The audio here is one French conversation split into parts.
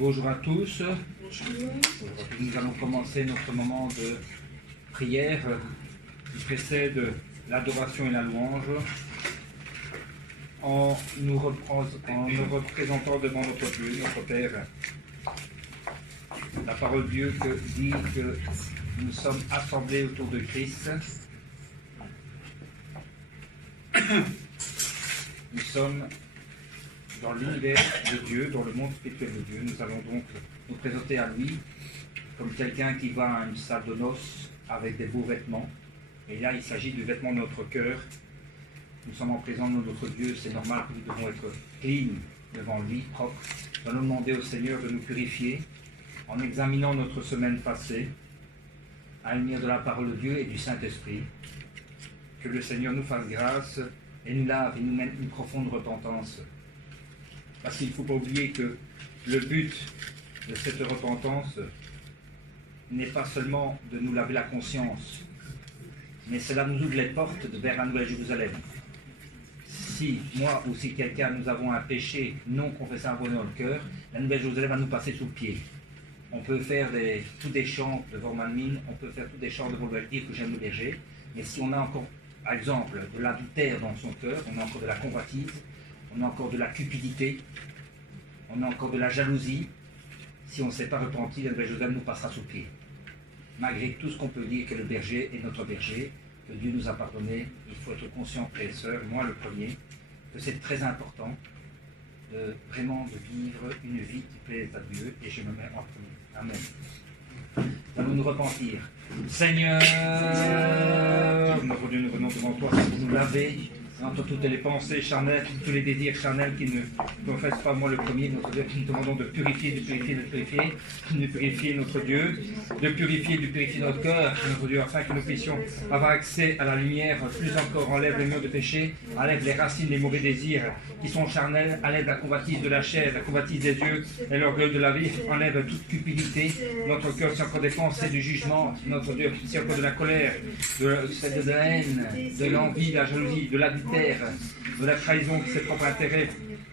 Bonjour à tous. Nous allons commencer notre moment de prière qui précède l'adoration et la louange en nous représentant devant notre Dieu, notre Père. La parole de Dieu dit que nous sommes assemblés autour de Christ. Nous sommes dans l'univers de Dieu, dans le monde spirituel de Dieu. Nous allons donc nous présenter à lui comme quelqu'un qui va à une salle de noces avec des beaux vêtements. Et là, il s'agit du vêtement de notre cœur. Nous sommes en présence de notre Dieu, c'est normal que nous devons être clean devant lui, propre. Nous allons demander au Seigneur de nous purifier en examinant notre semaine passée, à la lumière de la parole de Dieu et du Saint-Esprit. Que le Seigneur nous fasse grâce et nous lave et nous mène une profonde repentance. Parce qu'il ne faut pas oublier que le but de cette repentance n'est pas seulement de nous laver la conscience, mais cela nous ouvre les portes vers la Nouvelle Jérusalem. Si moi ou si quelqu'un, nous avons un péché non confessable dans le cœur, la Nouvelle Jérusalem va nous passer sous le pied. On peut faire tous des chants devant Malmine, on peut faire tous des chants devant le dire que j'aime le berger, mais si on a encore, par exemple, de l'adultère dans son cœur, on a encore de la convoitise, on a encore de la cupidité, on a encore de la jalousie, si on ne s'est pas repenti, la Nouvelle Jérusalem nous passera sous le pied. Malgré tout ce qu'on peut dire que le berger est notre berger, que Dieu nous a pardonné, il faut être conscient, frères et sœurs, moi le premier, que c'est très important vraiment de vivre une vie qui plaise à Dieu, et je me mets en premier. Amen. Allons nous repentir. Seigneur, notre Dieu, nous venons devant toi pour nous laver entre toutes les pensées charnelles, tous les désirs charnels qui ne confessent pas moi le premier. Notre Dieu, nous demandons de purifier notre Dieu, de purifier notre cœur, notre Dieu, afin que nous puissions avoir accès à la lumière. Plus encore, enlève les murs de péché, enlève les racines, les mauvais désirs qui sont charnels, enlève la convoitise de la chair, la convoitise des yeux et l'orgueil de la vie, enlève toute cupidité. Notre cœur, c'est encore des pensées du jugement, notre Dieu, c'est encore de la colère, de la haine, de l'envie, de la jalousie, de l'adultère, de la trahison qui s'est propre intérêt,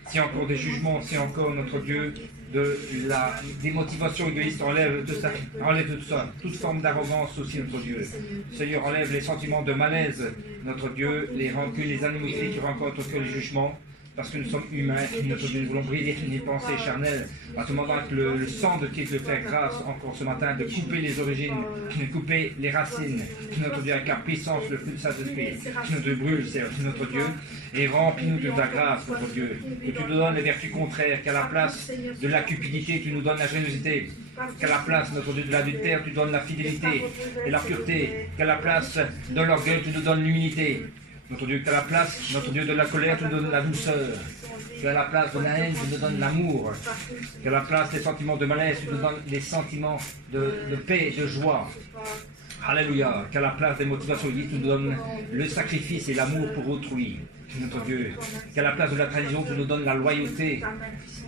c'est encore des jugements, c'est encore notre Dieu, des motivations égoïstes, enlève tout ça, toute forme d'arrogance aussi notre Dieu. Seigneur, enlève les sentiments de malaise, notre Dieu, les rancunes, les animosités qui rencontrent que les jugements, parce que nous sommes humains, notre Dieu, nous voulons briser les pensées charnelles, en te demandant que le sang de Christ de faire grâce encore ce matin, de couper les origines, de couper les racines, notre Dieu, avec la puissance, le flux de Saint-Esprit, qui nous brûle, c'est notre Dieu, et remplis-nous de ta grâce, notre Dieu, que tu nous donnes les vertus contraires, qu'à la place de la cupidité, tu nous donnes la générosité, qu'à la place, notre Dieu, de l'adultère, tu donnes la fidélité et la pureté, qu'à la place de l'orgueil, tu nous donnes l'humilité. Notre Dieu, qu'à la place, notre Dieu, de la colère, tu nous donnes la douceur. Qu'à la place de la haine, tu nous donnes l'amour. Qu'à la place des sentiments de malaise, tu nous donnes les sentiments de paix et de joie. Alléluia. Qu'à la place des motivations liées, tu nous donnes le sacrifice et l'amour pour autrui. Notre Dieu. Qu'à la place de la trahison, tu nous donnes la loyauté.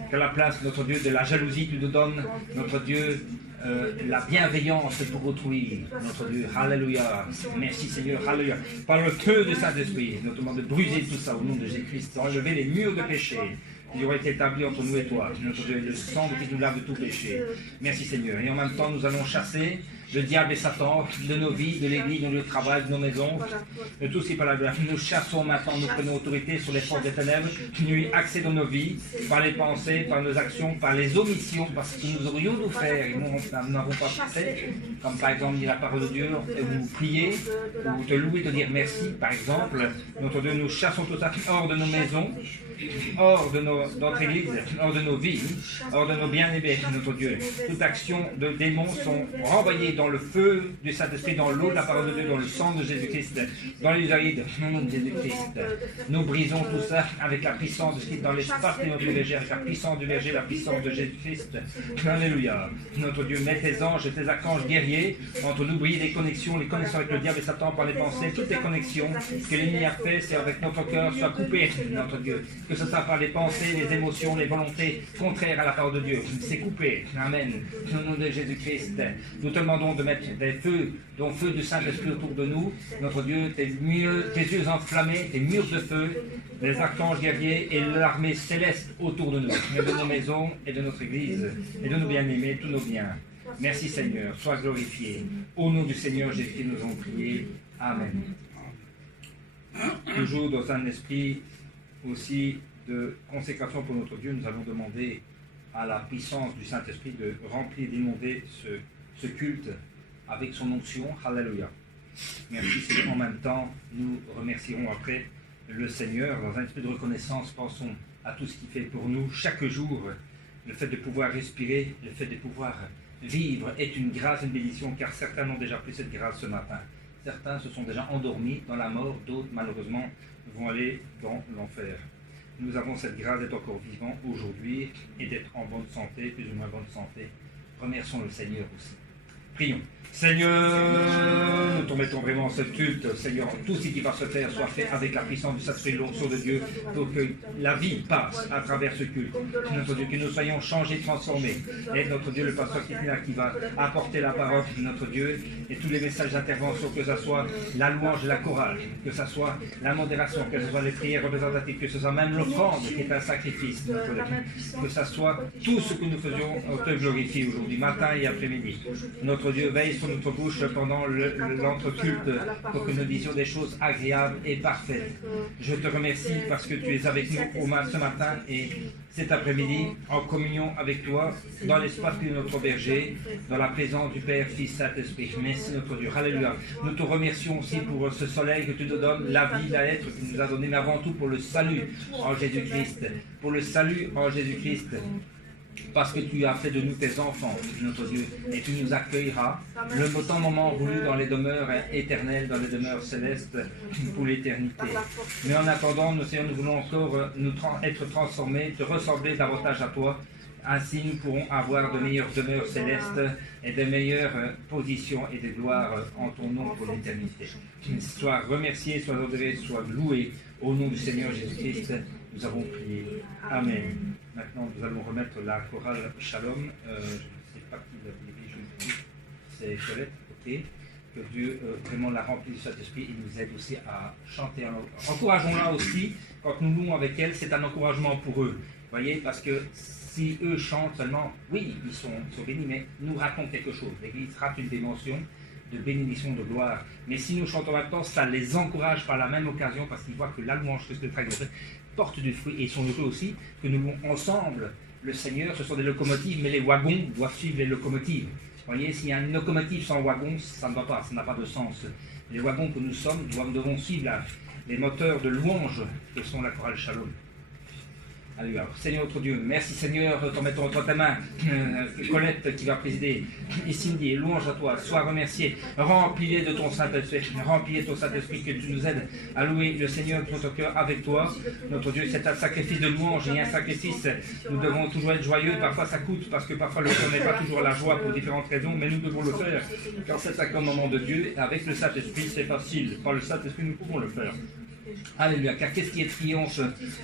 Qu'à la place, notre Dieu, de la jalousie, tu nous donnes, notre Dieu, la bienveillance pour autrui, notre Dieu, alléluia, merci Seigneur, alléluia, par le feu de Saint-Esprit, nous demandons de briser tout ça au nom de Jésus-Christ, d'enlever les murs de péché qui auraient été établis entre nous et toi, notre Dieu, le sang qui nous lave de tout péché, merci Seigneur, et en même temps nous allons chasser le diable et Satan de nos vies, de l'église, de nos lieux de travail, de nos maisons, de tout ce qui est par la gloire. Nous chassons maintenant, nous prenons autorité sur les forces des ténèbres qui nous ont accès dans nos vies, par les pensées, par nos actions, par les omissions, parce que nous aurions dû faire et nous n'avons pas fait, comme par exemple dit la parole de Dieu, vous prier, ou te louer, te dire merci, par exemple. Notre Dieu, nous chassons tout ça hors de nos maisons, hors de notre église, hors de nos vies, hors de nos bien-aimés, notre Dieu. Toute action de démons sont renvoyées dans le feu du Saint-Esprit, dans l'eau de la parole de Dieu, dans le sang de Jésus-Christ, dans les arides, au nom de Jésus-Christ. Nous brisons tout ça avec la puissance de Christ dans l'espace de notre berger, avec la puissance du berger, la puissance de Jésus-Christ. Alléluia. Notre Dieu, mets tes anges et tes archanges guerriers entre nous, briser les connexions avec le diable et Satan par les pensées, toutes les connexions que l'ennemi a fait, c'est avec notre cœur, soit coupé, notre Dieu. Que ce soit par les pensées, les émotions, les volontés contraires à la parole de Dieu. C'est coupé. Amen. Au nom de Jésus-Christ. Nous te demandons demandons de mettre des feux, dont feu du Saint-Esprit autour de nous. Notre Dieu, tes yeux enflammés, tes murs de feu, les archanges guerriers et l'armée céleste autour de nous, et de nos maisons et de notre Église, et de nos bien-aimés, tous nos biens. Merci Seigneur, sois glorifié. Au nom du Seigneur Jésus, nous avons prié. Amen. Toujours dans un esprit aussi de consécration pour notre Dieu, nous allons demander à la puissance du Saint-Esprit de remplir, d'inonder ce culte avec son onction. Alléluia. Merci Seigneur. En même temps, nous remercierons après le Seigneur. Dans un esprit de reconnaissance, pensons à tout ce qu'il fait pour nous chaque jour. Le fait de pouvoir respirer, le fait de pouvoir vivre est une grâce, une bénédiction, car certains n'ont déjà pris cette grâce ce matin. Certains se sont déjà endormis dans la mort, d'autres malheureusement vont aller dans l'enfer. Nous avons cette grâce d'être encore vivants aujourd'hui et d'être en bonne santé, plus ou moins bonne santé. Remercions le Seigneur aussi. Prions. Seigneur, nous te mettons vraiment ce culte. Seigneur, tout ce qui va se faire soit fait avec la puissance du Saint-Esprit, l'onction de Dieu, pour que la vie passe à travers ce culte. Notre Dieu, que nous soyons changés, transformés. Et notre Dieu, le pasteur qui va apporter la parole de notre Dieu et tous les messages d'intervention, que ce soit la louange et la chorale, que ce soit la modération, que ce soit les prières représentatives, que ce soit même l'offrande qui est un sacrifice, notre Dieu. Que ce soit tout ce que nous faisions, on te glorifie aujourd'hui, matin et après-midi. Notre Dieu, veille sur notre bouche pendant l'entreculte pour que nous disions des choses agréables et parfaites. Je te remercie parce que tu es avec nous ce matin et cet après-midi en communion avec toi dans l'espace de notre berger, dans la présence du Père, Fils, Saint-Esprit. Merci notre Dieu. Alléluia. Nous te remercions aussi pour ce soleil que tu nous donnes, la vie, la lettre que tu nous as donné, mais avant tout pour le salut en Jésus-Christ. Pour le salut en Jésus-Christ. Parce que tu as fait de nous tes enfants, notre Dieu, et tu nous accueilleras le temps moment voulu dans les demeures éternelles, dans les demeures célestes pour l'éternité. Mais en attendant, nous voulons encore être transformés, te ressembler davantage à toi. Ainsi, nous pourrons avoir de meilleures demeures célestes et de meilleures positions et de gloire en ton nom pour l'éternité. Sois remercié, sois adoré, sois loué. Au nom du Seigneur Jésus-Christ, nous avons prié. Amen. Maintenant, nous allons remettre la chorale Shalom. Je ne sais pas qui l'a dirigé, c'est Colette, ok. Que Dieu vraiment la remplit du Saint-Esprit et nous aide aussi à chanter. Encourageons-la aussi, quand nous louons avec elle, c'est un encouragement pour eux. Vous voyez, parce que si eux chantent seulement, oui, ils sont bénis, mais nous ratons quelque chose. L'Église rate une dimension de bénédiction, de gloire. Mais si nous chantons maintenant, ça les encourage par la même occasion, parce qu'ils voient que la louange que le frère porte du fruit, et ils sont heureux aussi que nous louons ensemble le Seigneur. Ce sont des locomotives, mais les wagons doivent suivre les locomotives. Vous voyez, s'il y a une locomotive sans wagon, ça ne va pas, ça n'a pas de sens. Les wagons que nous sommes, nous devons suivre les moteurs de louange que sont la chorale Shalom. Alléluia. Seigneur notre Dieu, merci Seigneur, t'en mettons entre tes mains, Colette qui va présider, et Cindy, louange à toi, sois remercié, remplis-les de ton Saint-Esprit, remplis de ton Saint-Esprit, que tu nous aides à louer le Seigneur de notre cœur avec toi. Notre Dieu, c'est un sacrifice de louange et un sacrifice, nous devons toujours être joyeux, parfois ça coûte, parce que parfois le cœur n'est pas toujours la joie pour différentes raisons, mais nous devons le faire, car c'est un commandement de Dieu, avec le Saint-Esprit c'est facile, par le Saint-Esprit nous pouvons le faire. Alléluia, car qu'est-ce qui est triomphe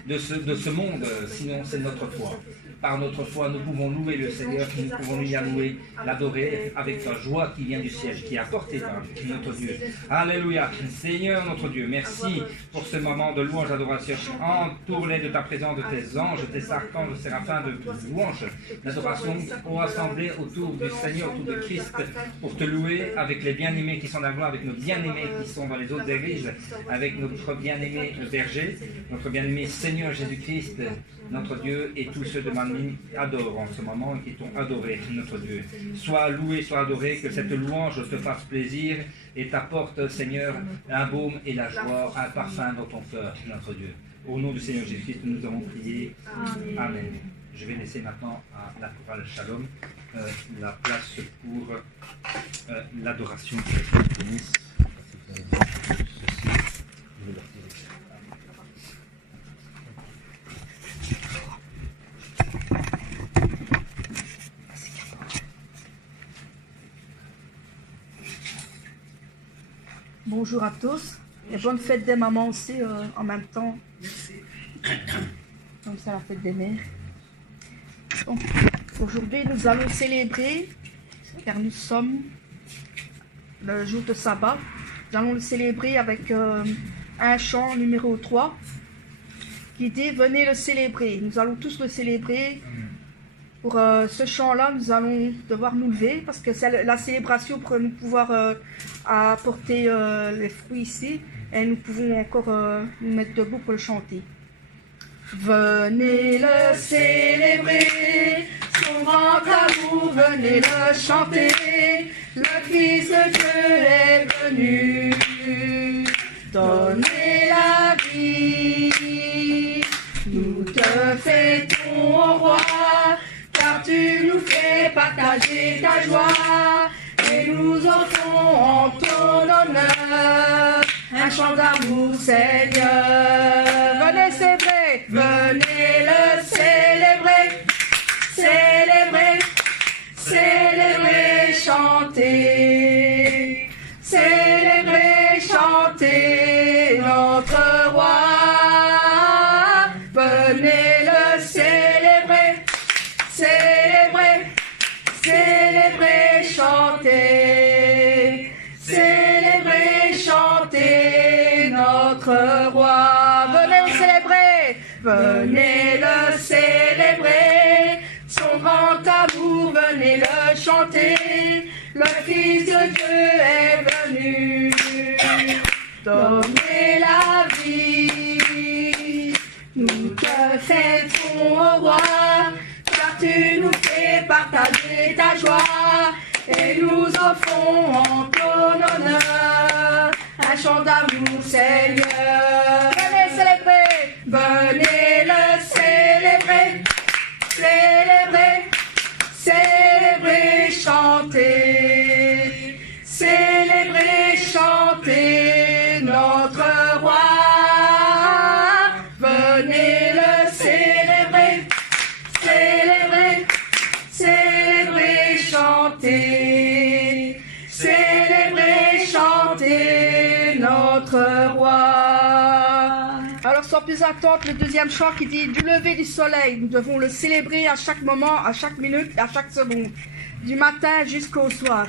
de ce monde, sinon c'est notre foi. Par notre foi, nous pouvons louer le Seigneur, nous pouvons lui louer, l'adorer avec la joie qui vient du ciel, qui est apportée par notre Dieu. Alléluia, Seigneur notre Dieu, merci pour ce moment de louange, d'adoration. Entoure-les de ta présence, de tes anges, de tes archanges, de séraphins, de louange, d'adoration, pour rassembler autour du Seigneur, autour de Christ, pour te louer avec les bien-aimés qui sont dans la gloire, avec nos bien-aimés qui sont dans les autres églises, avec notre bien-aimé berger, notre bien-aimé Seigneur Jésus-Christ, notre Dieu, et tous ceux de ma famille adorent en ce moment et qui t'ont adoré, notre Dieu. Sois loué, sois adoré, que cette louange te fasse plaisir et t'apporte, Seigneur, un baume et la joie, un parfum dans ton cœur, notre Dieu. Au nom du Seigneur Jésus-Christ, nous avons prié. Amen. Je vais laisser maintenant à la chorale Shalom la place pour l'adoration de la bénisse. Bonjour à tous et bonne fête des mamans aussi en même temps. Comme ça, la fête des mères. Donc, aujourd'hui, nous allons célébrer car nous sommes le jour de sabbat. Nous allons le célébrer avec un chant numéro 3 qui dit « Venez le célébrer ». Nous allons tous le célébrer. Pour ce chant-là, nous allons devoir nous lever parce que c'est la célébration pour nous pouvoir apporter les fruits ici et nous pouvons encore nous mettre debout pour le chanter. Venez le célébrer, son grand amour, venez le chanter, le Fils de Dieu est venu, donner la vie. Nous te fêtons, ô roi, car tu nous fais partager ta joie, et nous offrons en ton honneur un chant d'amour, Seigneur. Venez célébrer, venez le célébrer, célébrer, célébrer, chanter, célébrer, chanter notre roi. Venez le célébrer, célébrer, célébrer, chanter, célébrer, chanter notre roi. Venez le célébrer, venez le célébrer, son grand amour, venez le chanter, le Fils de Dieu est venu, donner la vie. Nous te fêtons, ô roi, car tu nous fais partager ta joie, et nous offrons en ton honneur un chant d'amour, Seigneur. Venez célébrer, venez le célébrer, célébrer, célébrer, chanter, célébrer, chanter notre roi. Venez le célébrer, célébrer, célébrer, chanter, célébrer, chanter notre roi. Alors sans plus attendre, le deuxième chant qui dit du lever du soleil. Nous devons le célébrer à chaque moment, à chaque minute, à chaque seconde, du matin jusqu'au soir.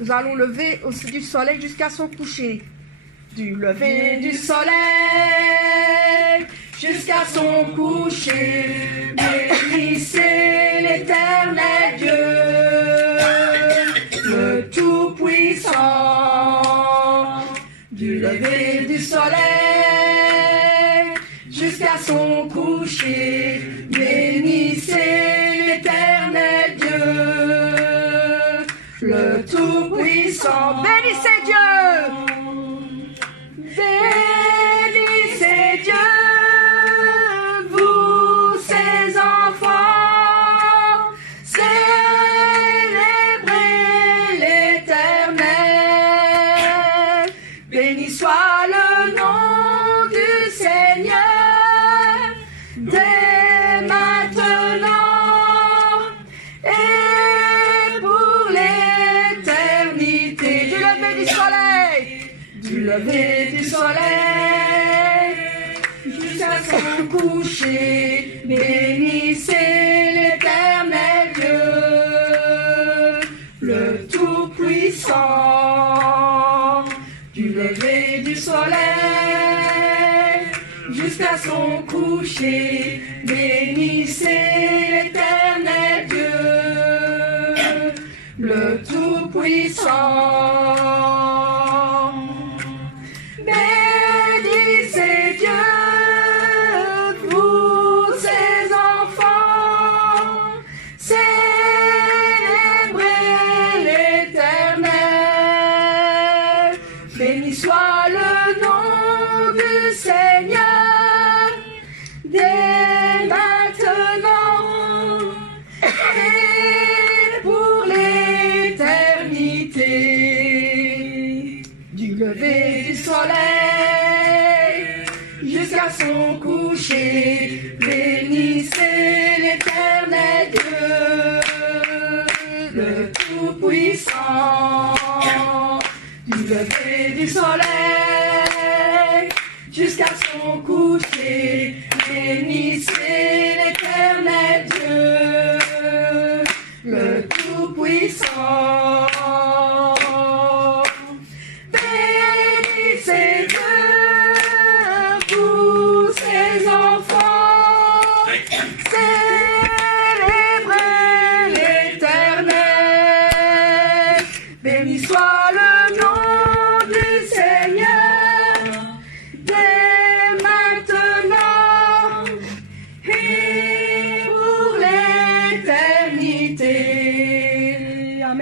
Nous allons lever du soleil jusqu'à son coucher. Du lever du soleil jusqu'à son coucher, bénissez l'Éternel Dieu, le Tout-Puissant. Du lever du soleil jusqu'à son coucher, bénissez l'Éternel Dieu, le Tout-Puissant. Bénissez Dieu! Bénissez Dieu, vous ses enfants, célébrez l'Éternel. Béni soit le nom du Seigneur, dès maintenant et pour l'éternité. Du lever du soleil, du lever du soleil jusqu'à son coucher, bénissez l'Éternel Dieu, le Tout-Puissant. Du lever du soleil jusqu'à son coucher, bénissez l'Éternel Dieu, le Tout-Puissant. Bénissez Dieu, vous ses enfants, célébrez l'Éternel. Béni soit le nom du Seigneur, dès maintenant et pour l'éternité. Du lever du soleil jusqu'à son coucher, bénissez l'Éternel Dieu, le Tout-Puissant. Du lever du soleil jusqu'à son coucher, bénissez l'Éternel Dieu, le Tout-Puissant.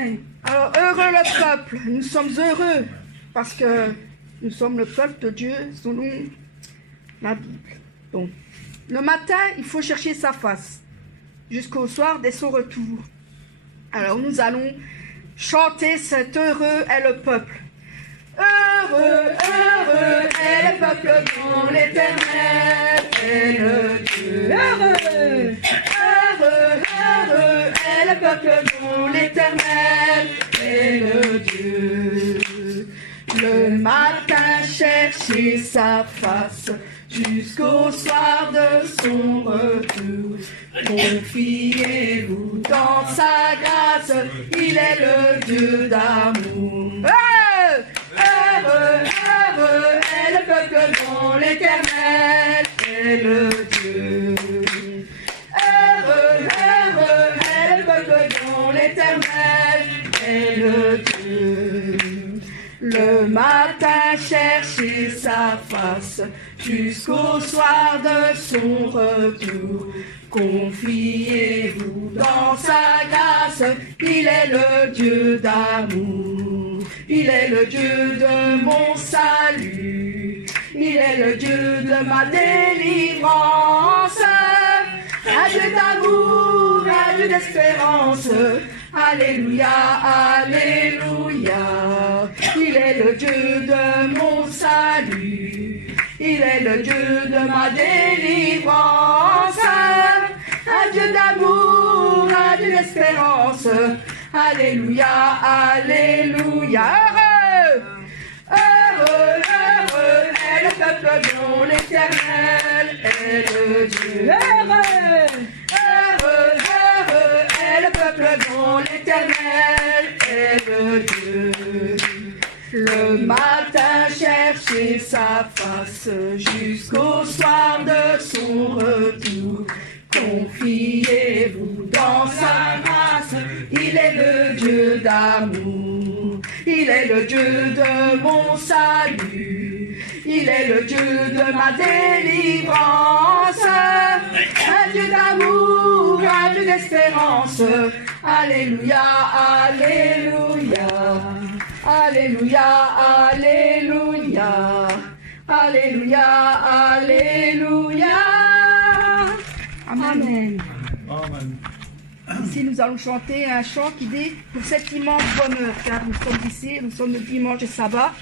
Amen. Alors, heureux le peuple. Nous sommes heureux parce que nous sommes le peuple de Dieu selon la Bible. Donc, le matin, il faut chercher sa face jusqu'au soir dès son retour. Alors, nous allons chanter cet heureux est le peuple. Heureux, heureux est le peuple dont l'Éternel est le Dieu. Heureux, heureux, heureux est le peuple dont l'Éternel est le Dieu. Le matin chercher sa face jusqu'au soir de son retour. Confiez-vous dans sa grâce, il est le Dieu d'amour. Heureux, heureux est le peuple dont l'Éternel est le Dieu. Heureux, heureux est le peuple dont l'Éternel est le Dieu. Le matin chercher sa face jusqu'au soir de son retour. Confiez-vous dans sa grâce, il est le Dieu d'amour. Il est le Dieu de mon salut, il est le Dieu de ma délivrance. Un Dieu d'amour, un Dieu d'espérance. Alléluia, alléluia. Il est le Dieu de mon salut, il est le Dieu de ma délivrance. Un Dieu d'amour, un Dieu d'espérance. Alléluia, alléluia. Heureux, heureux, heureux est le peuple dont l'Éternel est le Dieu. Heureux, heureux, heureux est le peuple dont l'Éternel est le Dieu. Le matin chercher sa face jusqu'au soir de son retour. Confiez-vous dans sa grâce, il est le Dieu d'amour, il est le Dieu de mon salut, il est le Dieu de ma délivrance, un Dieu d'amour, un Dieu d'espérance. Alléluia, alléluia, alléluia, alléluia, alléluia, alléluia. Amen. Amen. Ici, nous allons chanter un chant qui dit pour cet immense bonheur, car nous sommes ici, nous sommes le dimanche de sabbat,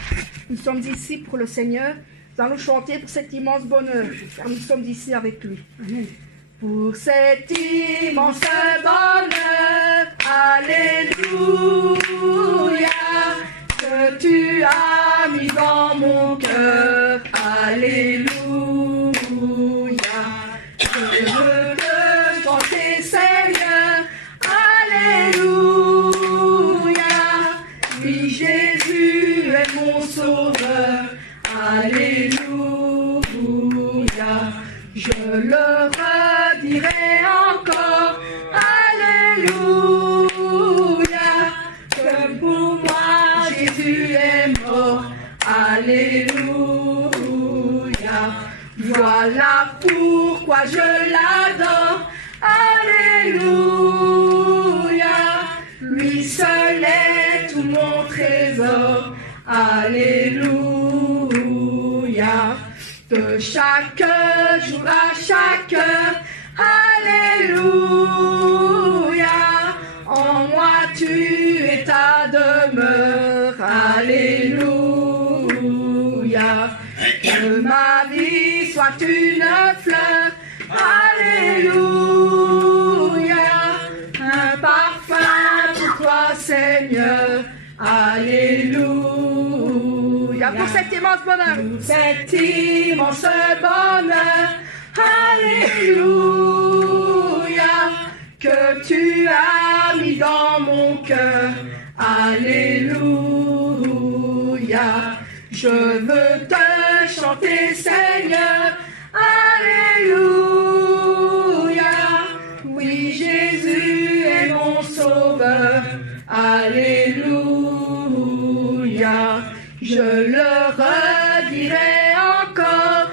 nous sommes ici pour le Seigneur. Nous allons chanter pour cet immense bonheur, car nous sommes ici avec lui. Amen. Pour cet immense bonheur, alléluia, que tu as mis dans mon cœur, alléluia. Je veux te chanter, Seigneur, alléluia. Oui, Jésus est mon sauveur, alléluia. Je le redirai encore, alléluia. Que pour moi Jésus est mort, alléluia. Voilà pourquoi je l'adore, alléluia. Lui seul est tout mon trésor, alléluia. De chaque jour à chaque heure, alléluia. En moi tu es ta demeure, alléluia. Que ma vie soit une fleur, alléluia. Un parfum pour toi, Seigneur, alléluia. Pour cet immense bonheur, pour cet immense bonheur, alléluia. Que tu as mis dans mon cœur, alléluia. Je veux te chanter, Seigneur, alléluia. Oui, Jésus est mon sauveur, alléluia. Je le redirai encore,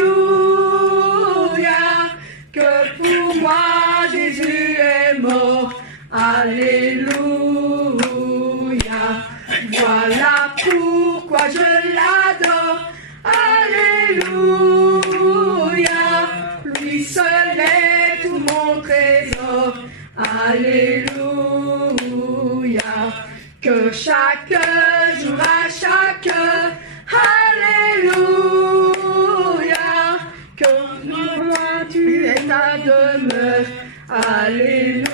alléluia. Que pour moi Jésus est mort, alléluia. Alléluia. Que chaque jour à chaque Alléluia. Que toi tu es ta demeure. Alléluia.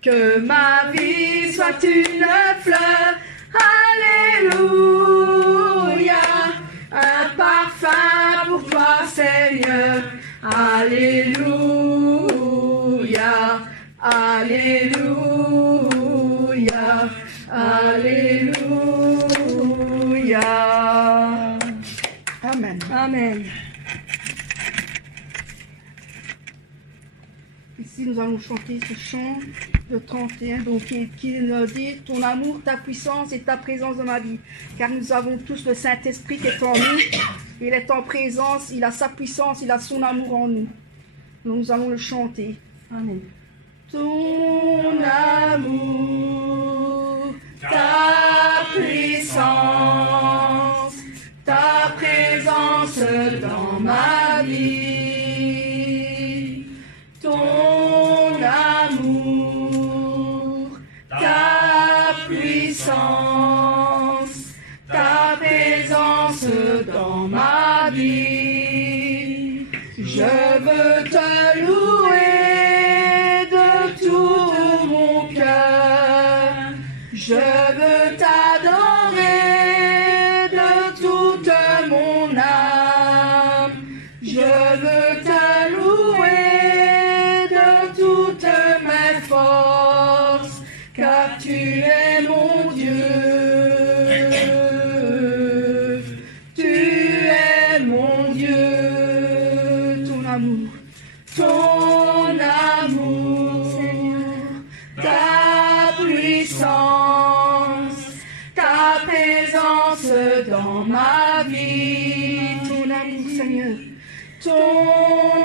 Que ma vie soit une fleur. Alléluia. Un parfum pour toi, Seigneur. Alléluia. Alléluia. Alléluia. Amen. Amen. Ici, nous allons chanter ce chant de 31, donc qui nous dit « Ton amour, ta puissance et ta présence dans ma vie ». Car nous avons tous le Saint-Esprit qui est en nous. Il est en présence, il a sa puissance, il a son amour en nous. Donc nous allons le chanter. Amen. Ton amour, ta puissance, ta présence dans ma vie. Ton amour, ta puissance, ta présence dans ma vie. Je veux te louer de tout mon cœur. Je veux t'adorer de toute mon âme. Je veux te louer de toutes mes forces, car tu es mon Dieu. Tu es mon Dieu. Ton amour, Seigneur, ta puissance, ta présence dans ma vie. Ton amour, Seigneur, ton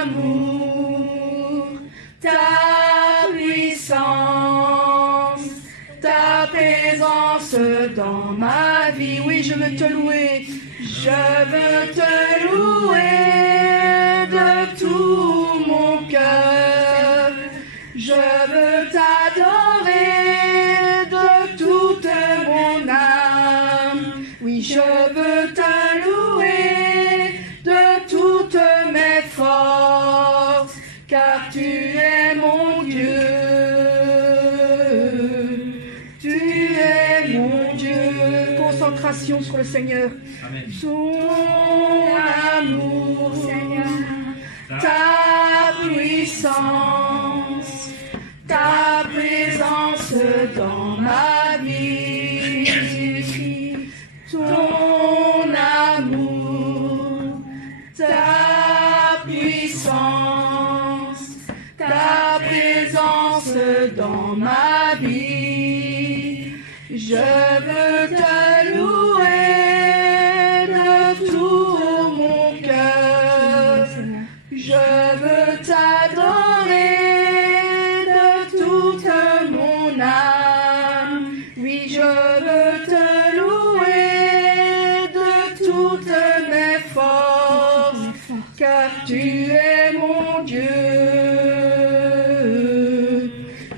amour, ta puissance, ta présence dans ma vie. Oui, je veux te louer, je veux te louer de tout mon cœur. Je veux t'adorer de toute mon âme. Oui, je veux te louer de toutes mes forces, car tu es mon Dieu. Tu es mon Dieu. Concentration sur le Seigneur. Amen. Ton amour, Seigneur, ta puissance, ta présence dans ma vie. Ton amour, ta puissance, ta présence dans ma vie. Je veux te louer de tout mon cœur. Je veux t'adorer de toute mon âme. Oui, je veux te louer de toutes mes forces, car tu es mon Dieu.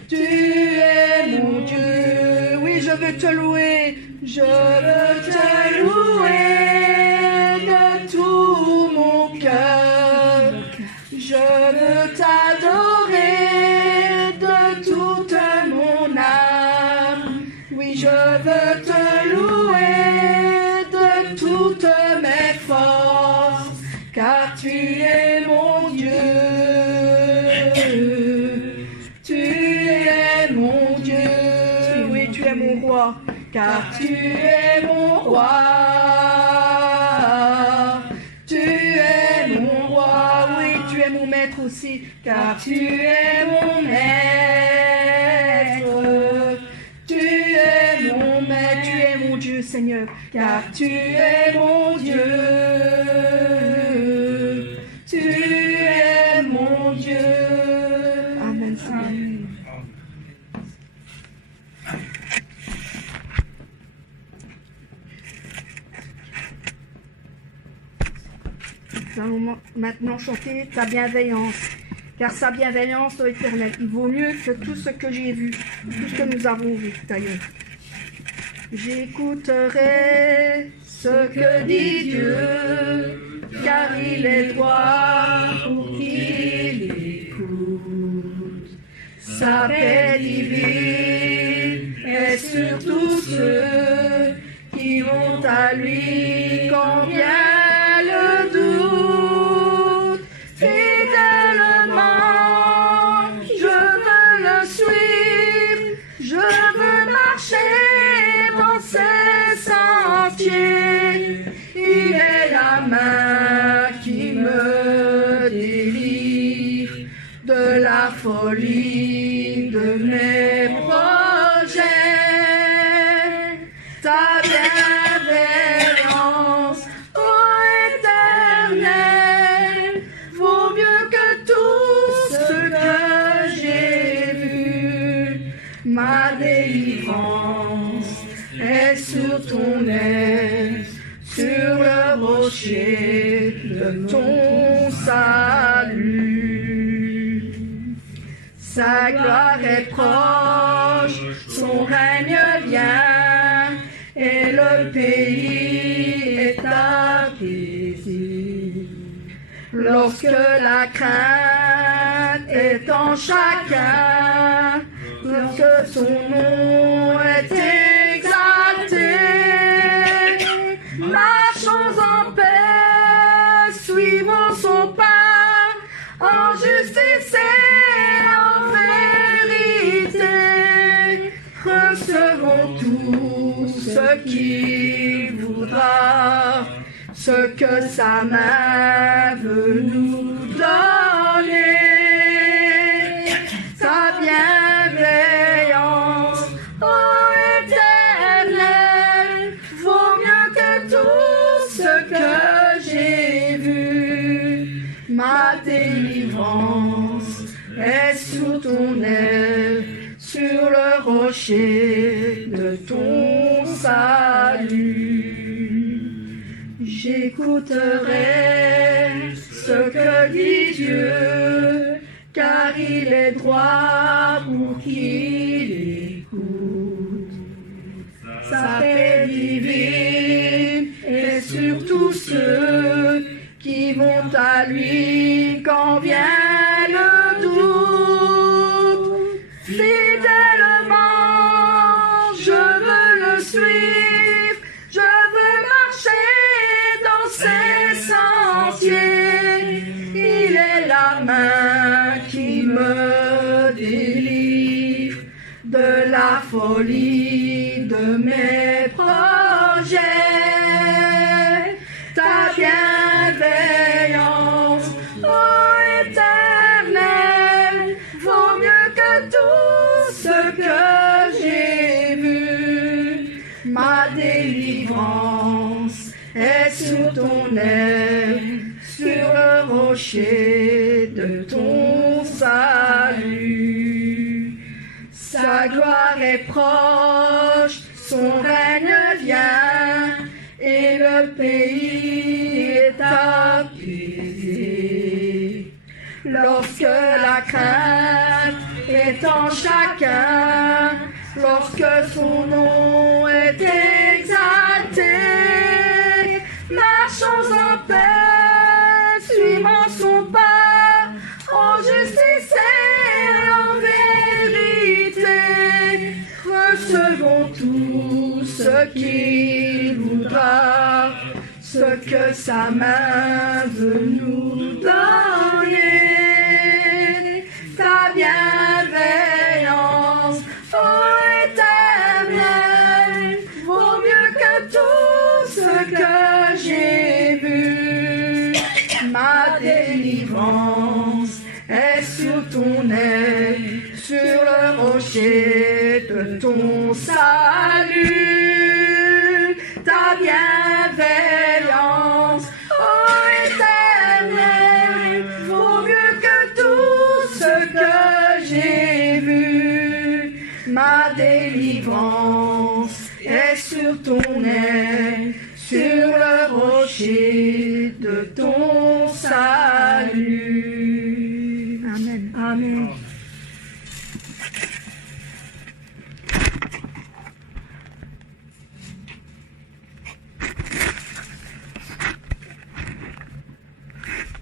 Tu es mon Dieu. Oui, je veux te louer. Je veux te louer de tout mon cœur. Je veux t'adorer de toute mon âme. Oui, je veux te louer de toutes mes forces, car tu es mon Dieu. Tu es mon Dieu. Oui, tu es mon roi, car tu es mon roi. Tu es mon roi, oui, tu es mon maître aussi, car tu es mon maître. Tu es mon maître, tu es mon Dieu, Seigneur, car tu es mon Dieu. Tu es mon Dieu. Amen, Seigneur. Nous allons maintenant chanter ta bienveillance. car sa bienveillance est éternelle. Il vaut mieux que tout ce que j'ai vu, tout ce que nous avons vu d'ailleurs. J'écouterai ce que dit Dieu, car il est droit pour qu'il écoute. Sa paix divine est sur tous ceux qui vont à lui quand vient le doute. Fidèlement, je veux le suivre, je veux marcher dans ses sentiers. Il est la main qui me délivre de la folie de mes projets. Ta bienveillance, ô Éternel, vaut mieux que tout ce que j'ai vu. Ma délivrance est sur ton aile, sur le rocher de ton salut. Sa gloire est proche, son règne vient, et le pays est apaisé. Lorsque la crainte est en chacun, lorsque son nom est exalté, marchons en paix, suivons son pas, en justice et en vérité. Recevons tout ce qu'il voudra, ce que sa main veut nous donner. Sa bienveillance, ô Éternel, vaut mieux que tout ce que j'ai vu. Ma délivrance est sous ton aile, sur le rocher de ton salut. J'écouterai ce que dit Dieu, car il est droit pour qu'il écoute. Sa paix divine est sur tous ceux qui vont à lui quand vient le doute. Fidèlement, je veux le suivre, je veux marcher dans ses sentiers. Il est la main qui me délivre de la folie de mes projets. Ta bienveillance, ô Éternel, vaut mieux que tout ce que j'ai vu. Ma délivrance est sous ton aile, sur le rocher de ton salut. Sa gloire est proche, son règne vient, et le pays est apaisé. Lorsque la crainte est en chacun, lorsque son nom est exalté, marchons en paix, suivons son pas, en justice et en vérité. Recevons tout ce qu'il voudra, ce que sa main veut nous donner. Ta bienveillance, ô Éternel, vaut mieux que tout ce que j'ai vu. Ma délivrance est sous ton aile, sur le rocher de ton salut. Ta bienveillance, ô Éternel, vaut mieux que tout ce que j'ai vu. Ma délivrance est sur ton aile, sur le rocher de ton salut. Amen. Amen.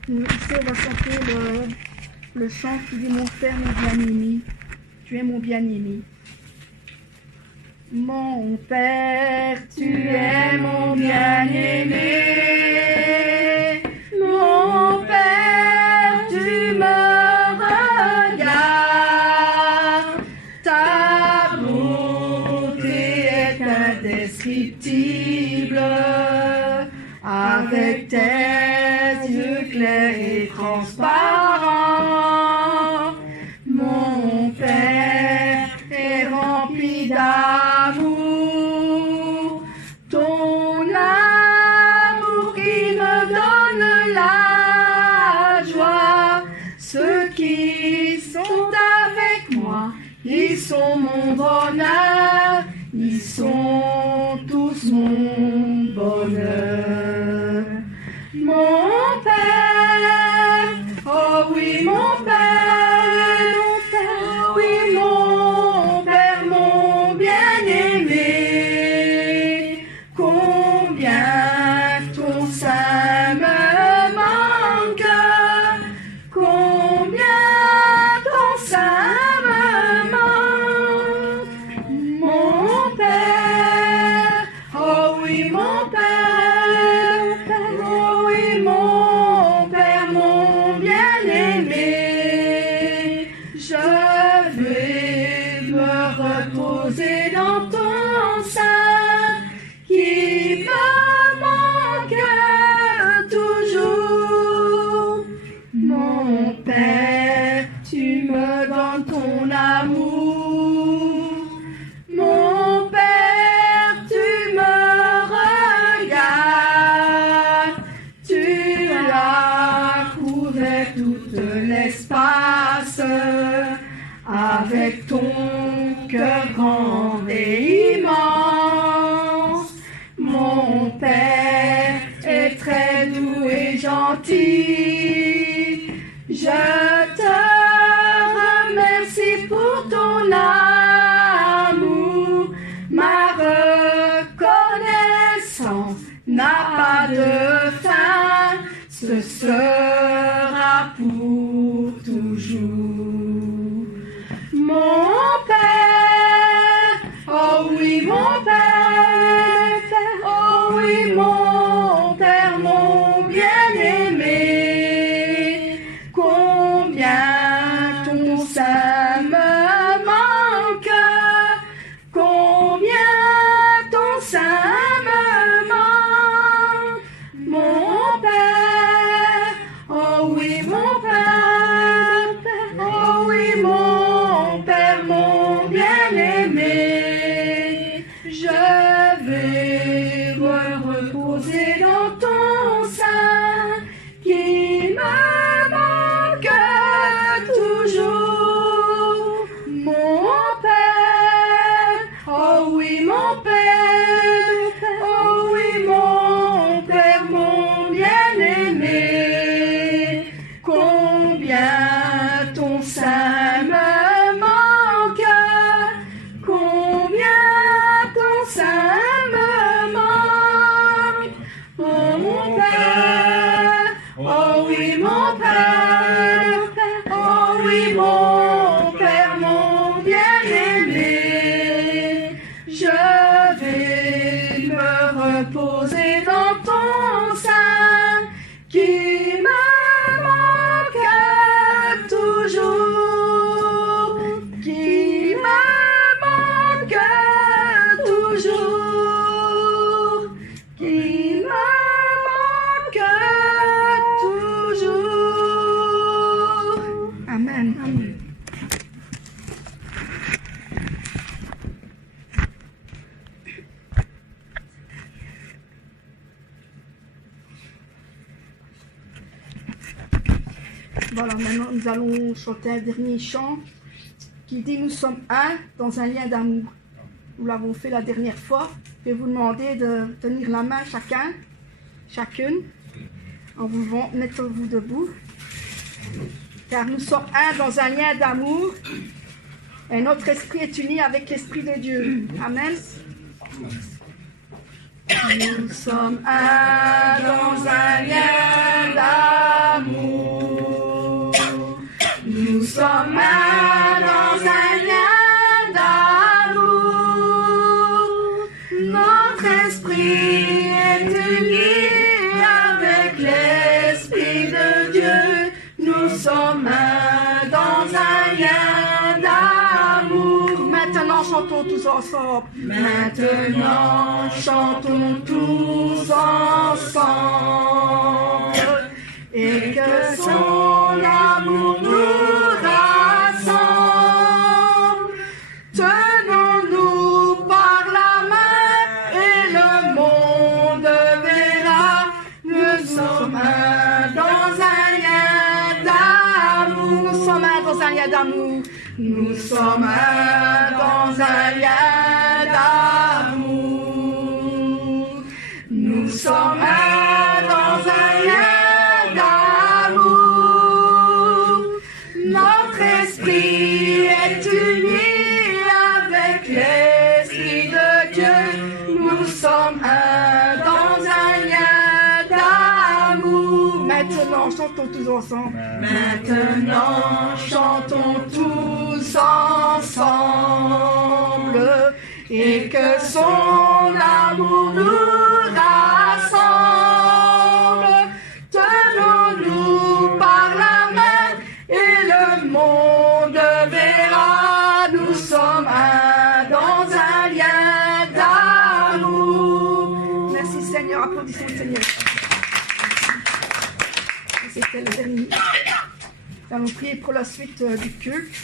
Ici, on va chanter le chant qui dit « Mon Père, mon bien-aimé, tu es mon bien-aimé. » Mon Père, tu es mon bien-aimé. Mon Père, tu me regardes. Ta beauté est indescriptible. Avec tes yeux clairs et transparents, mon Père est rempli d'amour. Ton amour qui me donne la joie. Ceux qui sont avec moi, ils sont mon bonheur. Ils sont tous mon bonheur. Mon Père, oh oui mon Père, oh oui mon Père, mon bien-aimé. Combien ton sein me manque, combien ton sein me manque. Mon Père, oh oui mon Père, oh oui mon Père, mon bien-aimé. Je vais me reposer dans ton sein qui me manque toujours. Mon Père, tu me donnes ton amour. Mon Père, tu me regardes. Tu as couvert tout l'espace avec ton cœur grand et immense. Mon Père est très doux et gentil. Je te remercie pour ton amour. Ma reconnaissance n'a pas de fin. Ce sera pour toujours. Mon Père, oh oui mon Père, oh oui mon Père, mon bien-aimé. Combien ton sein me manque, combien ton sein me manque. Mon Père, oh oui mon Père, oh oui mon Père, mon bien-aimé. Je vais me reposer dans ton sein qui me manque toujours. Mon Père, oh oui mon Père, oh oui mon Père, mon bien-aimé. Combien ton sein me manque, combien ton sein me manque. Oh mon Père, oh oui mon Père, oh oui mon Père, mon bien-aimé. Je vais me reposer dans ton sein qui me manque toujours, qui me manque toujours, qui me manque toujours. Amen. Amen. Voilà, maintenant nous allons chanter un dernier chant qui dit « Nous sommes un dans un lien d'amour ». Nous l'avons fait la dernière fois. Je vais vous demander de tenir la main chacune. En vous mettez-vous debout. car nous sommes un dans un lien d'amour et notre esprit est uni avec l'Esprit de Dieu. Amen. Nous sommes un dans un lien d'amour. Nous sommes un dans un lien d'amour. Notre esprit est uni avec l'Esprit de Dieu. Nous sommes un dans un lien d'amour. Maintenant, chantons tous ensemble. Maintenant, chantons tous ensemble. Et que son amour nous rassemble. Tenons-nous par la main et le monde verra. Nous sommes un dans un lien d'amour. Nous sommes un dans un lien d'amour. Nous sommes un dans un lien d'amour. Nous sommes un dans un lien d'amour. Notre esprit est uni avec l'Esprit de Dieu. Nous sommes un dans un lien d'amour. Maintenant, chantons tous ensemble. Maintenant, chantons tous ensemble. Et que son amour nous rassemble. Tenons-nous par la main et le monde verra. Nous sommes un dans un lien d'amour. Merci Seigneur, applaudissons le Seigneur. C'était le dernier. Nous allons prier pour la suite du culte.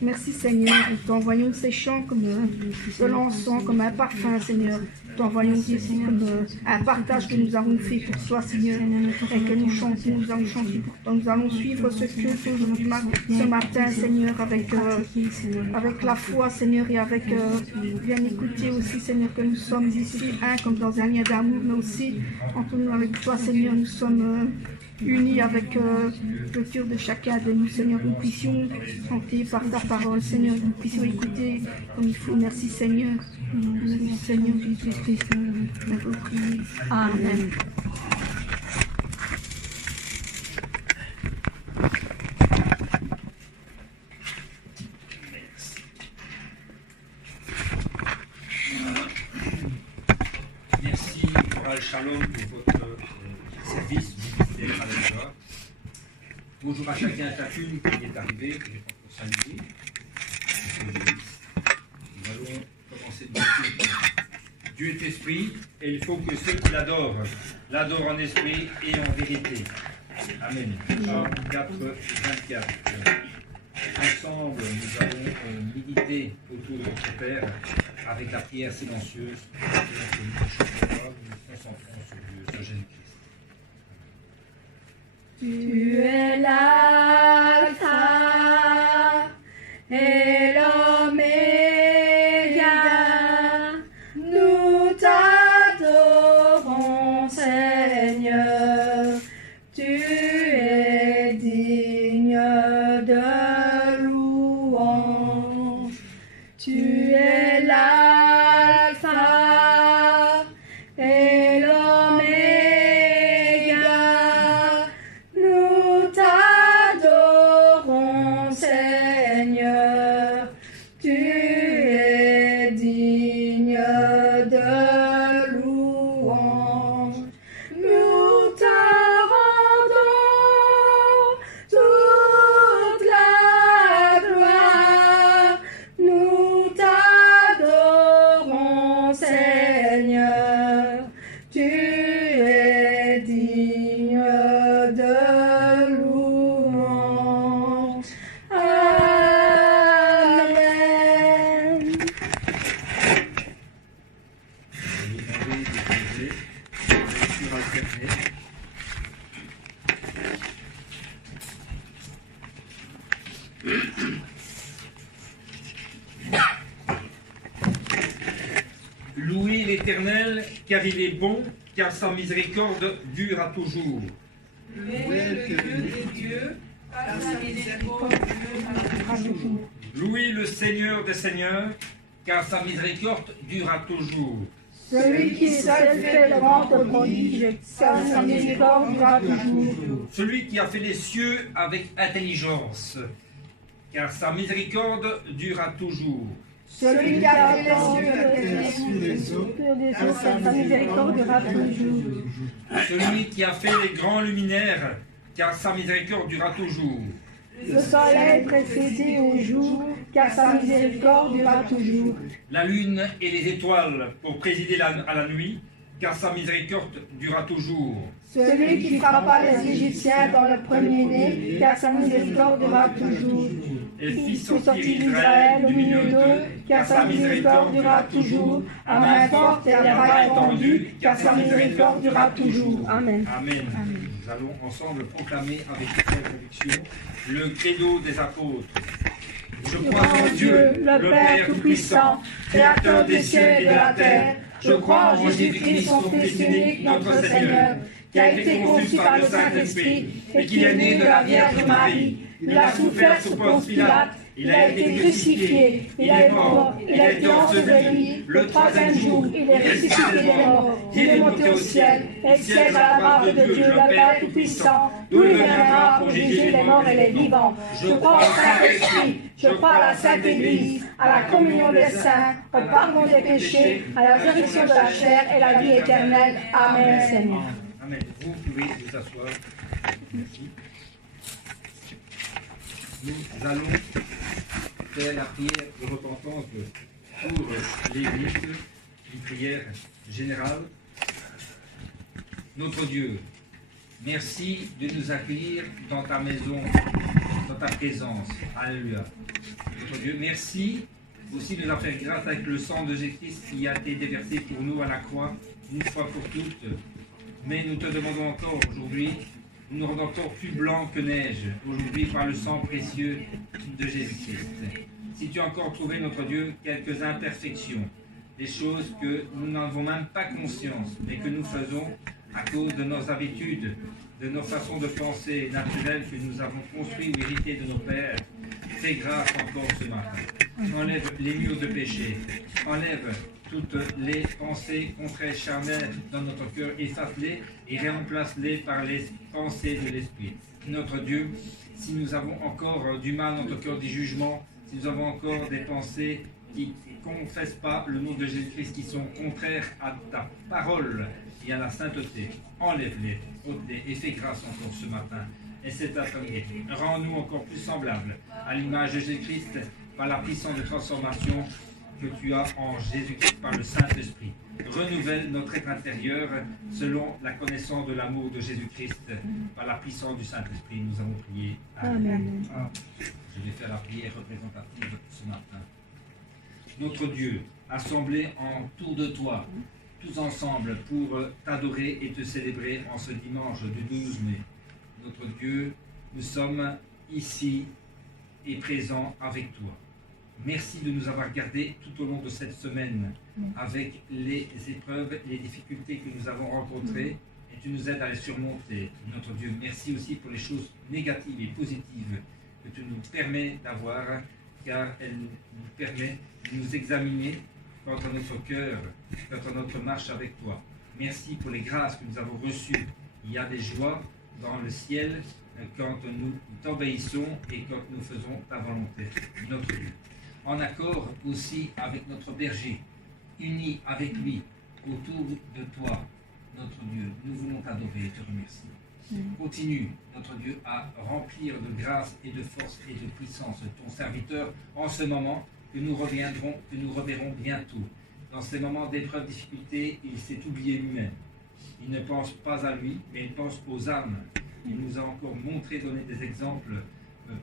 Merci Seigneur, nous t'envoyons ces chants comme de l'encens, comme un parfum Seigneur. Nous t'envoyons aussi comme un partage que nous avons fait pour toi Seigneur. Et que nous chantons, nous allons chanter pour toi. Nous allons suivre ce culte aujourd'hui, ce matin Seigneur, avec la foi Seigneur et avec bien écouter aussi Seigneur que nous sommes ici, comme dans un lien d'amour, mais aussi entre nous avec toi Seigneur, nous sommes unis avec le cœur de chacun de nous, Seigneur, nous puissions chanter par ta parole, Seigneur, nous puissions écouter comme il faut. Merci, Seigneur. Merci, Seigneur Jésus-Christ. Amen. Merci, Choral Shalom, pour votre service. Bonjour à chacun et chacune qui est arrivé, que j'ai pas salué. Nous allons commencer de suite. Dieu est esprit et il faut que ceux qui l'adorent en esprit et en vérité. Amen. Jean 4, 24. Ensemble, nous allons méditer autour de notre Père avec la prière silencieuse. Nous concentrons sur Dieu, sur Jésus-Christ. Tu es l'alpha et l'oméga, nous t'adorons Seigneur, tu es digne de louange, tu es l'alpha et l'oméga. Nous t'adorons, Seigneur, tu es digne de louange. Nous te rendons toute la gloire. Nous t'adorons, Seigneur, tu es digne de louange. Amen. Louez l'Éternel, car il est bon, car sa miséricorde dure à toujours. Louez le Dieu des dieux, car sa miséricorde durera toujours. Louez le Seigneur des seigneurs, car sa miséricorde durera toujours. Celui qui seul fait le grand prodige, car sa miséricorde durera toujours. Celui qui a fait les cieux avec intelligence, car sa miséricorde durera toujours. Celui qui a fait les eaux, car sa miséricorde durera toujours. Celui qui a fait les grands luminaires, car sa miséricorde durera toujours. le soleil précédé au jour, car sa miséricorde durera toujours. La lune et les étoiles pour présider à la nuit, car sa miséricorde durera toujours. Celui qui frappa les Égyptiens dans le premier-né, car sa miséricorde durera toujours. Et fit Fit sortir sortir Israël Israël du milieu d'eux, car sa miséricorde durera toujours. À main forte et à la main étendue, car sa miséricorde durera toujours. Amen. Amen. Nous allons ensemble proclamer avec conviction le credo des apôtres. Je crois en Dieu, le Père Tout-Puissant, Créateur des cieux et de la terre. Je crois en Jésus-Christ, son Fils unique, notre Seigneur, qui a été conçu par le Saint-Esprit et qui est né de la Vierge Marie. Il a souffert sous Ponce Pilate, il a été crucifié, il est mort, il a été enseveli, le troisième jour, il est ressuscité des morts, il est monté au ciel, et siège à la droite de Dieu, le Père Tout-Puissant, d'où il viendra pour juger les morts et les vivants. Je crois au Saint-Esprit, je crois à la Sainte Église, à la communion des saints, au pardon des péchés, à la résurrection de la chair et la vie éternelle. Amen, Seigneur. Amen. Vous pouvez vous asseoir. Merci. Nous allons faire la prière de repentance pour l'Église, une prière générale. Notre Dieu, merci de nous accueillir dans ta maison, dans ta présence. Alléluia. Notre Dieu, merci aussi de nous avoir fait grâce avec le sang de Jésus-Christ qui a été déversé pour nous à la croix, une fois pour toutes. Mais nous te demandons encore aujourd'hui, nous nous rendons encore plus blancs que neige, aujourd'hui par le sang précieux de Jésus-Christ. Si tu as encore trouvé, notre Dieu, quelques imperfections, des choses que nous n'avons même pas conscience, mais que nous faisons à cause de nos habitudes, de nos façons de penser naturelles que nous avons construites ou héritées de nos pères, fais grâce encore ce matin. Enlève les murs de péché, enlève toutes les pensées contraires charnelles dans notre cœur, efface-les et remplace-les par les pensées de l'Esprit. Notre Dieu, si nous avons encore du mal dans notre cœur, des jugements, si nous avons encore des pensées qui ne confessent pas le nom de Jésus-Christ, qui sont contraires à ta parole et à la sainteté, enlève-les, ôte-les et fais grâce encore ce matin. Et cet après-midi, rends-nous encore plus semblables à l'image de Jésus-Christ par la puissance de transformation que tu as en Jésus-Christ par le Saint-Esprit. Renouvelle notre être intérieur selon la connaissance de l'amour de Jésus-Christ par la puissance du Saint-Esprit. Nous avons prié. Amen. Je vais faire la prière représentative ce matin. Notre Dieu, assemblés autour de toi, tous ensemble pour t'adorer et te célébrer en ce dimanche du 12 mai. Notre Dieu, nous sommes ici et présents avec toi. Merci de nous avoir gardés tout au long de cette semaine avec les épreuves et les difficultés que nous avons rencontrées et tu nous aides à les surmonter. Notre Dieu, merci aussi pour les choses négatives et positives que tu nous permets d'avoir car elles nous permettent de nous examiner quant à notre cœur, quant à notre marche avec toi. Merci pour les grâces que nous avons reçues. Il y a des joies dans le ciel quand nous t'obéissons et quand nous faisons ta volonté, notre Dieu. En accord aussi avec notre berger, unis avec lui, autour de toi, notre Dieu, nous voulons t'adorer et te remercier. Continue, notre Dieu, à remplir de grâce et de force et de puissance ton serviteur en ce moment que nous reverrons bientôt. Dans ces moments d'épreuve, de difficulté, il s'est oublié lui-même. Il ne pense pas à lui, mais il pense aux âmes. Il nous a encore montré, donné des exemples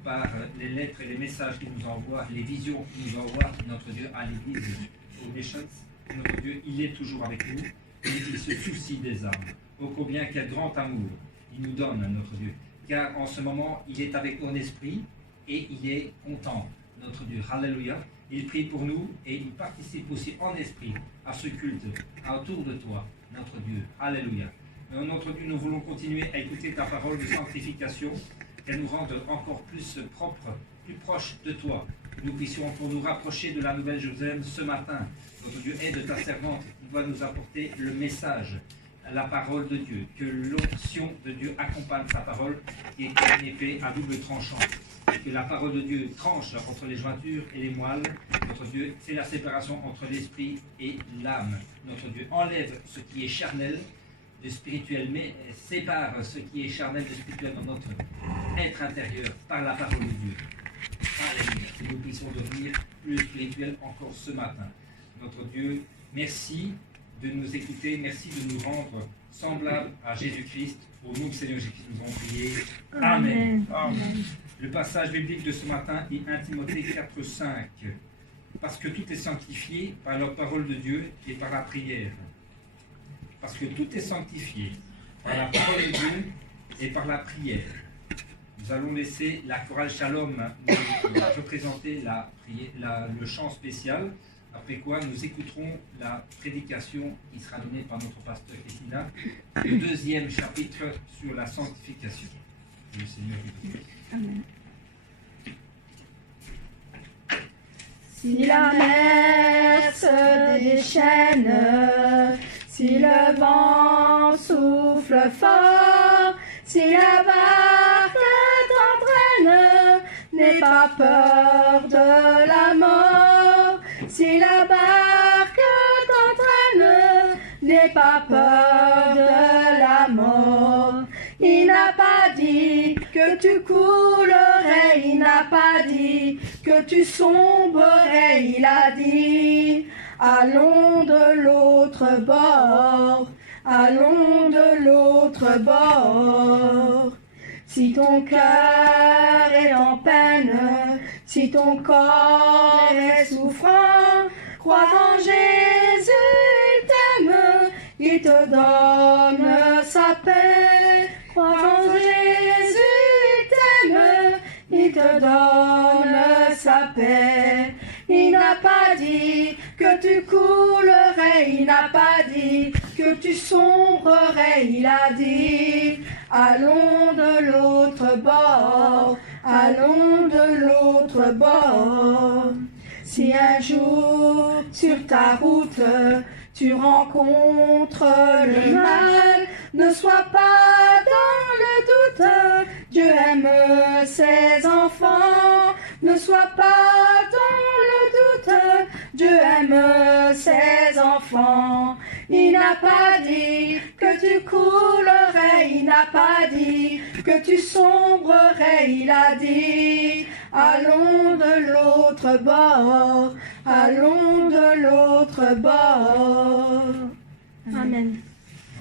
par les lettres et les messages qu'il nous envoie, les visions qu'il nous envoie, notre Dieu, à l'Église, aux nations. Notre Dieu, il est toujours avec nous et il se soucie des âmes. Oh, combien quel grand amour il nous donne, notre Dieu. Car en ce moment, il est avec ton esprit et il est content, notre Dieu. Alléluia. Il prie pour nous et il participe aussi en esprit à ce culte, autour de toi, notre Dieu. Alléluia. Notre Dieu, nous voulons continuer à écouter ta parole de sanctification, qu'elle nous rende encore plus propres, plus proches de toi. Nous puissions pour nous rapprocher de la Nouvelle Jérusalem ce matin. Notre Dieu, aide ta servante qui doit nous apporter le message, la parole de Dieu, que l'onction de Dieu accompagne sa parole, qui est comme une épée à double tranchant. Que la parole de Dieu tranche entre les jointures et les moelles. Notre Dieu fait la séparation entre l'esprit et l'âme. Notre Dieu enlève ce qui est charnel de spirituel, mais sépare ce qui est charnel de spirituel dans notre être intérieur par la parole de Dieu. Alléluia. Que nous puissions devenir plus spirituels encore ce matin. Notre Dieu, merci de nous écouter, merci de nous rendre semblables à Jésus-Christ. Au nom du Seigneur Jésus-Christ, nous avons prié. Amen. Amen. Le passage biblique de ce matin est 1 Timothée 4,5. Parce que tout est sanctifié par la parole de Dieu et par la prière. Parce que tout est sanctifié par la parole de Dieu et par la prière. Nous allons laisser la chorale Shalom nous représenter le chant spécial, après quoi nous écouterons la prédication qui sera donnée par notre pasteur Christina, le deuxième chapitre sur la sanctification. Que le Seigneur vous bénisse. Amen. Si la mer se déchaîne, si le vent souffle fort, si la barque t'entraîne, n'aie pas peur de la mort. Si la barque t'entraîne, n'aie pas peur de la mort. Il n'a pas dit que tu coulerais, il n'a pas dit que tu sombrerais, il a dit allons de l'autre bord, allons de l'autre bord. Si ton cœur est en peine, si ton corps est souffrant, crois en Jésus, il t'aime, il te donne sa paix. Crois en Jésus, il t'aime, il te donne sa paix. Il n'a pas dit que tu coulerais, il n'a pas dit que tu sombrerais, il a dit allons de l'autre bord, allons de l'autre bord. Si un jour sur ta route tu rencontres le mal, ne sois pas dans le doute, Dieu aime ses enfants. Ne sois pas dans le doute, Dieu aime ses enfants. Il n'a pas dit que tu coulerais, il n'a pas dit que tu sombrerais, il a dit allons de l'autre bord, allons de l'autre bord. Amen.